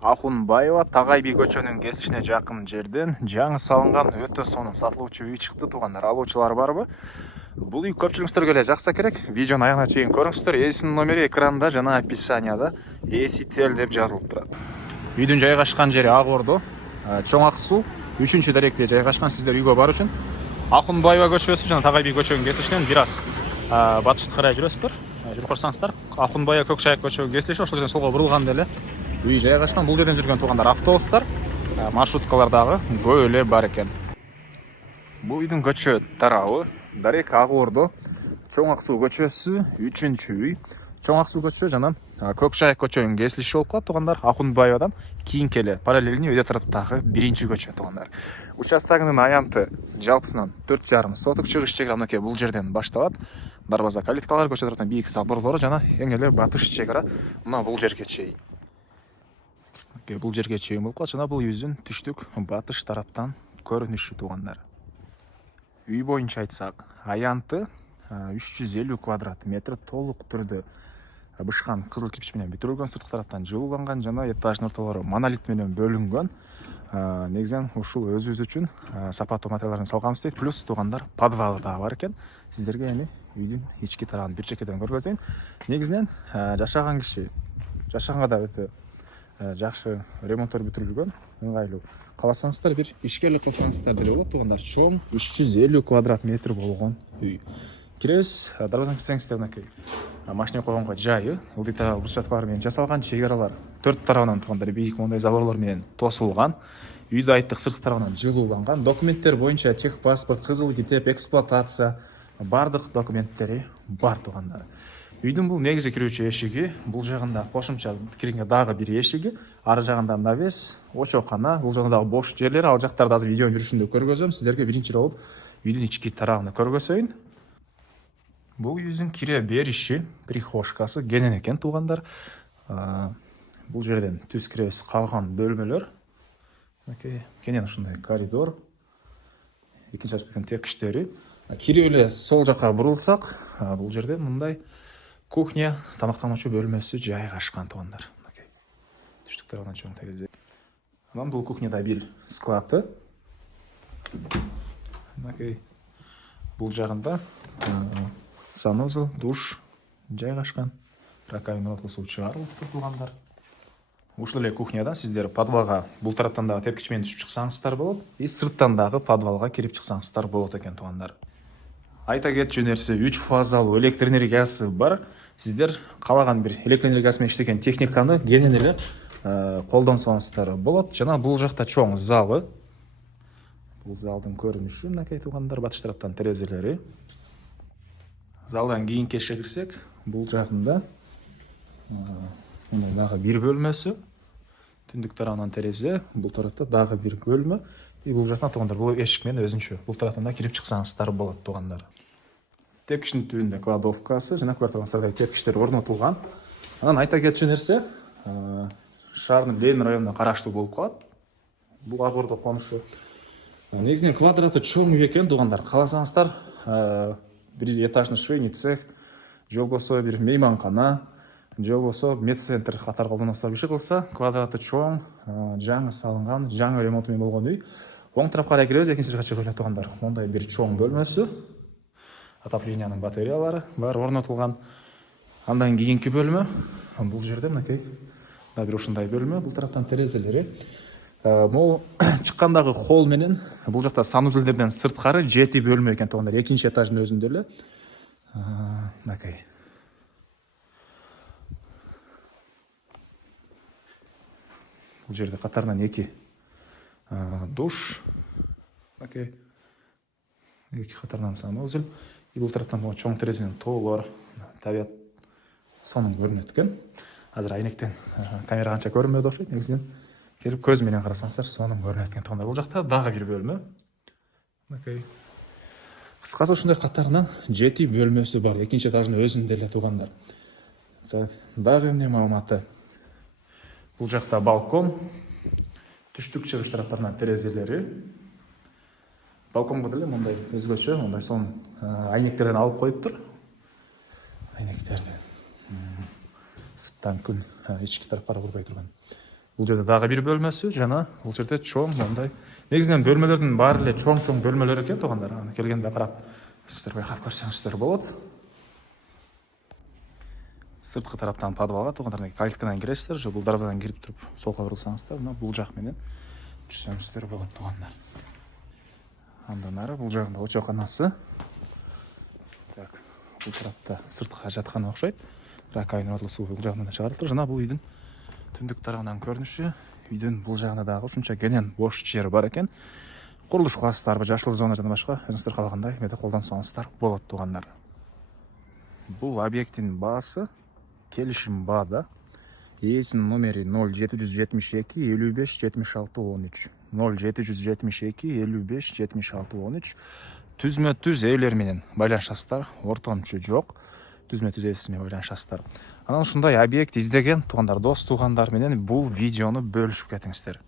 Ахунбаева Тагай би көчөнүн кесишине жакын жерден жаңы салынган өтө сонун сатылуучу үй чыкты туугандар. Алуучулар барбы? Бул үй көпчүлүгүңүздөргө эле жакса керек. Видеону аягына чейин көрүңүздөр. Ээсинин номери экранда жана описанияда Эсител деп жазылып турат. Үйдүн жайгашкан жери Ак Ордо, Чоң Ак Суу, 3-даректе жайгашкан. Сиздер үйгө баруу үчүн Ахунбаева көчөсү жана Тагай би көчөнүн кесишинен бир аз батышты карай жүрөсүздөр. Жүрүп барсаңыздар, Ахунбаева Көкшайык көчөгө кесилиши, ошол жерден солго бурулганда эле үй жайгашкан. Бул жерден жүргөн туугандар автобустар, маршруткалар дагы көп эле бар экен. Бул үйдүн көчө тарабы Дарек Ак Ордо, Чоң Ак Суу көчөсү, 3-үй. Чоң Ак Суу көчө жана Көкшайык көчөнүн кесилиши болуп калат туугандар. Ахунбаевадан кийинки эле параллельный өйдө тараптагы 1-көчө туугандар. Участогунун аянты жалпысынан 4,5 соток, чыгыш чегара мынакей бул жерден башталат. Дарбаза калиткалар, көчө тараптан бийик заборлору жана эң эле батыш чегара мына бул жерге чейин. Бул жерге чейин болуп калат жана бул үйүбүздүн түштүк батыш тараптан көрүнүшү туугандар. Үй боюнча айтсак, аянты 350 квадрат метр толук түрдө бышкан кызыл кирпич менен бүтүрүлгөн, сырткы тараптан жылууланган жана этаждын ортолору монолит менен бөлүнгөн. Негизинен ушул өзүбүз үчүн сапаттуу материалдарын салганбыз дейт. Плюс туугандар подвалы дагы бар экен. Сиздерге эми үйдүн ички тарабын бир чекеден көргөзөйүн. Негизинен жашаган киши жашаганга да өтө жакшы ремонттор бүтүрүлгөн, ыңгайлуу. Кааласаңыздар бир ишкерлик кылсаңыздар деле болот туугандар. Чоң 350 квадрат метр болгон үй. Киребиз, дарбазадан кирсеңиздер мынакей машина койгонго жайы, ылдый тарабы брусчаткалар менен жасалган, чегаралар төрт тарабынан туугандар бийик мондай заборлор менен тосулган. Үйдө айттык сырткы тарабынан жылууланган. Документтер боюнча техпаспорт, кызыл китеп, эксплуатация бардык документтери бар туугандар. Үйдүн бул негизи кирүүчү эшиги, бул жагында кошумча киргенге дагы бир эшиги, ары жагында навес, очокана, бул жагында дагы бош жерлер, ал жактарды азыр видеонун жүрүшүндө көргөзөм. Сиздерге биринчи болуп үйдүн ички тарабын көргөзөйүн. Бул үйүбүздүн кире бериши, прихожкасы кенен экен туугандар. Бул жерден түз киребиз, калган бөлмөлөр. Мынакей кенен ушундай коридор. Экинчи ачып кеткен текиштери. Кирип эле сол жакка бурулсак, бул жерде мындай кухня, тамактануучу бөлмөсү жайгашкан туугандар. Мынакей түштүк тарабынан чоң терезе. Анан бул кухняда бир склады. Мынакей бул жагында санузел, душ жайгашкан. Раковина аркылуу суу чыгарылып туугандар. Ушул эле кухняда сиздер подвалга бул тараптан дагы тепкич менен түшүп чыксаңыздар болот. И сырттан дагы подвалга кирип чыксаңыздар болот экен туугандар. Айта кетчү нерсе, 3 фазалуу электр энергиясы бар. Сиздер каалаган бир электр энергиясы менен иштеген техниканы кенен эле колдонсоңуздар болот. Жана бул жакта чоң залы. Бул залдын көрүнүшү мынакей туугандар, батыш тараптан терезелери. Залдан кийинки эшикке кирсек, бул жагында мына дагы бир бөлмөсү. Түндүк тарабынан терезе, бул тарапта дагы бир бөлмө. И бул жактан туугандар, бул эшик менен өзүнчө. Бул тараптан да кирип чыксаңыздар болот туугандар. Тепкичтин түбүндө кладовкасы жана квартираңыздарда тепкичтер орнотулган. Анан айта кетчү нерсе, шаардын Ленин районуна караштуу болуп калат. Бул Ак Ордо конушу. Негизинен квадраты чоң үй экен туугандар. Кааласаңыздар, бир этажный швейный цех, же болбосо бир мейманкана, же болбосо медцентр катары колдоносо иши кылса, квадраты чоң, жаңы салынган, жаңы ремонт менен болгон үй. Оң тарапка карай киребиз, экинчи этажга чыгып эле туугандар. Мондай бир чоң бөлмөсү. Отоплениянын батареялары бар орнотулган. Андан кийинки бөлмө, бул жерде мынакей да бир ушундай бөлмө, бул тараптан терезелери. Могу чыккандагы холл менен бул жакта санузелдерден сырткары 7 бөлмө экен туугандар, экинчи этаждын өзүндө эле. Мынакей. Бул жерде катарынан 2 душ. Мынакей. 2 катарынан санузел. И бул тараптан чоң терезенин тоолор, табият сонун көрүнөт экен. Азыр айнектен камера канча көрүнбөдү окшойт, негизинен келип көз менен карасаңыздар сонун көрүнөт экен туугандар. Бул жакта дагы бир бөлмө. Мынакей. Кыскасы ушундай катарынан 7 бөлмөсү бар, экинчи этаждын өзүндө эле туугандар. Дагы эмне маалыматы? Бул жакта балкон, түштүк чыгыш тараптарынан терезелери. Балконго деле мындай өзгөчө, мындай сонун айнектерден алып коюптур. Айнектерден. Сырттан күн ички тарапка урбай турган. Бул жерде дагы бир бөлмөсү жана бул жерде чоң мондай. Негизинен бөлмөлөрдүн баары эле чоң бөлмөлөр экен туугандар. Аны келгенде карап, сиздер байкап көрсөңүздөр болот. Сырткы тараптан подвалга туугандар калиткадан киресиздер, же бул дарбазадан кирип туруп солко бурулсаңыздар, мына бул жак менен түшсөңүздөр болот туугандар. Андан ары бул жагында очоканасы. Так, бул тарапта сырткы ажаткана окшойт. Раковина суу бул жагынан да чыгарылып, жана бул үйдүн түндүк тарабынан көрүнүшү. Үйдүн бул жагында дагы ушунча кенен бош жер бар экен. Курулуш класстарбы, жашыл зона жана башка өзүңүздөр каалагандай эмеде колдонсоңуздар болот туугандар. Бул объекттин баасы келишим баада. Ээсинин номери 0772 55 76 13. 0772 55 76 13. Түзмө-түз ээлер менен байланышасыздар, ортомчу жок. Түзмө-түз ээси менен байланышасыздар. Анан ушундай объект издеген туугандар, дос туугандар менен бул видеону бөлүшүп кетиңиздер.